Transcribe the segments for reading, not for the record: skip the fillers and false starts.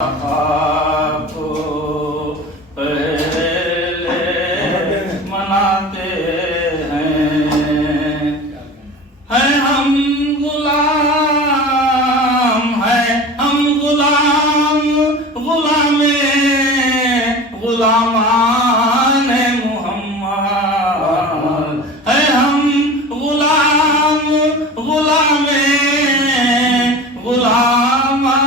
को पहले मनाते हैं हम गुलाम, हैं हम गुलाम, गुलामे गुलामान मुहम्मद, हैं हम गुलाम, गुलामे गुलामान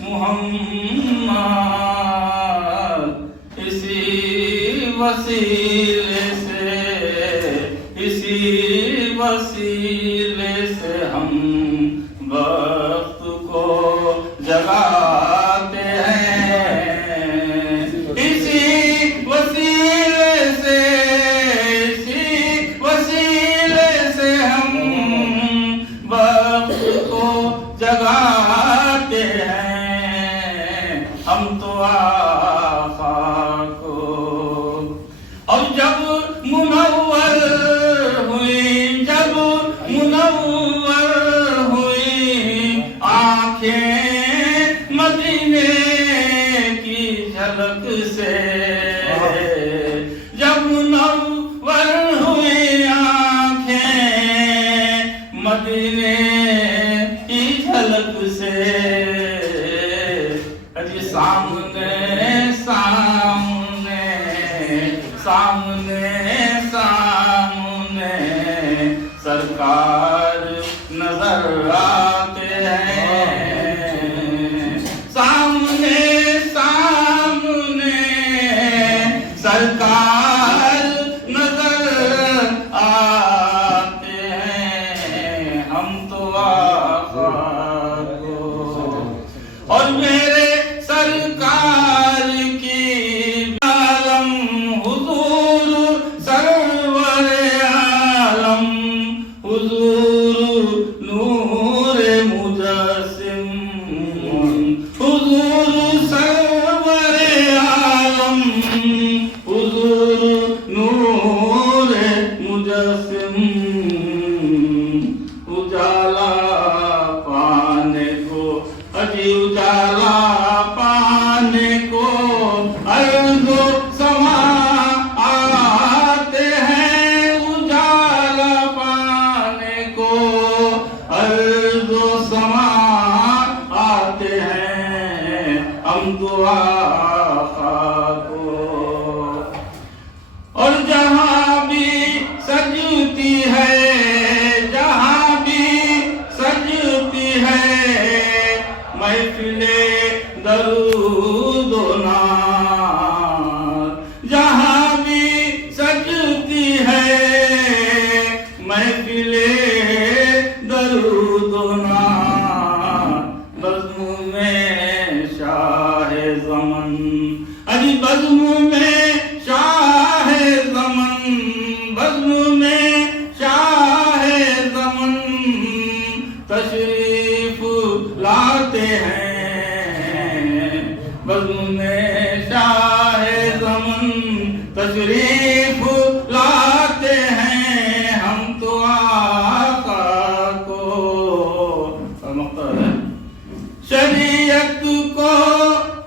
मुहम्मद। इसी वसीले से हम वक्त को जगाते हैं। इसी वसीले से हम वक्त को जगाते हैं। हम तो आका को और जब मुनव्वर हुई आंखें मदीने की झलक से, जब मुनव्वर हुई आंखें मदीने की झलक से, अजी सामने सामने सामने सामने सरकार नजर आते हैं। सामने सामने सरकार नजर आते हैं। हम तो आका को और मेरे सरकार की आलम हुजूर सरवर आलम हुजूर नूर मुजस्सिम, हुजूर सरवर आलम हुजूर नूर मुजस्सिम। उजाला पाने को अजी उजाला पाने को अर्ज़ो समा आते हैं। उजाला पाने को अर्ज़ो समा आते हैं। हम दुआ को और जहाँ भी सजती है, जहाँ भी सजती है महफिले दरूद व नात, जहाँ भी सजती है महफिले दरूद व नात। बज़्म में शाहे ज़मन अजी बज़्म में शाहे ज़मन, बज़्म में शाहे ज़मन तशरीफ लाते हैं। बज़्म में शाहे ज़मन तशरीफ लाते हैं। हम तो आका को शरीयत को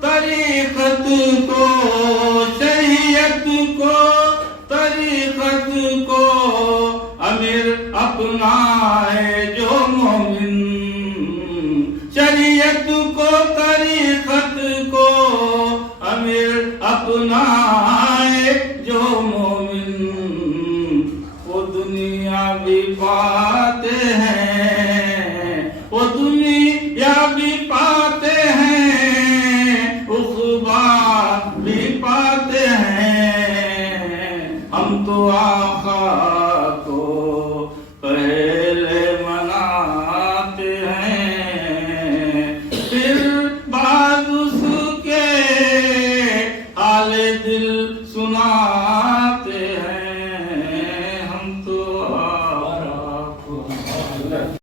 तरीक़त को, शरीयत को तरीक़त को अमीर अपना है जो मोमिन। शरीयत को तरीक़त को अमीर अपना है जो मोमिन। वो दुनिया भी पाते हैं, वो दुनिया भी पाते हैं, उक़बा भी पाते हैं। हम तो आका